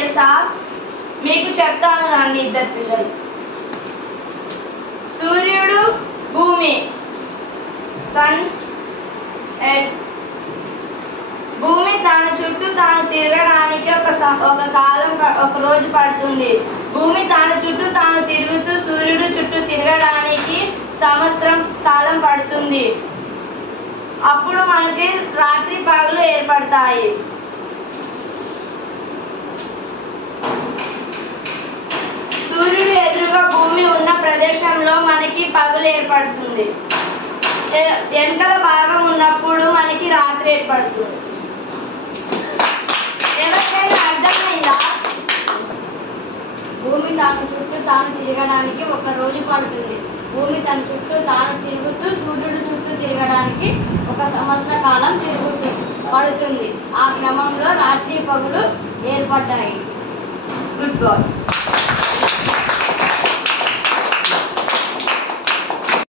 తెలుసా? మీకు చెప్తాను రండి ఇద్దరు పిల్లలు. సూర్యుడు, భూమి, సన్ ఎర్త్. భూమి తన చుట్టూ తాను తిరగడానికి ఒక రోజు పడుతుంది. భూమి తన చుట్టూ తాను తిరుగుతూ సూర్యుడు చుట్టూ తిరగడానికి సంవత్సరం కాలం పడుతుంది. అప్పుడు మనకి రాత్రి పగలు ఏర్పడతాయి. సూర్యుడు ఎదురుగా భూమి ఉన్న ప్రదేశంలో మనకి పగలు ఏర్పడుతుంది. వెనకల భాగం ఉన్నప్పుడు మనకి రాత్రి ఏర్పడుతుంది. ఎవరికైనా అర్థమైందా? భూమి తన చుట్టూ తాను తిరగడానికి ఒక రోజు పడుతుంది. భూమి తన చుట్టూ తాను తిరుగుతూ సూర్యుడు చుట్టూ తిరగడానికి ఒక సంవత్సర కాలం పడుతుంది. ఆ క్రమంలో రాత్రి పగలు ఏర్పడ్డాయి. Good bye.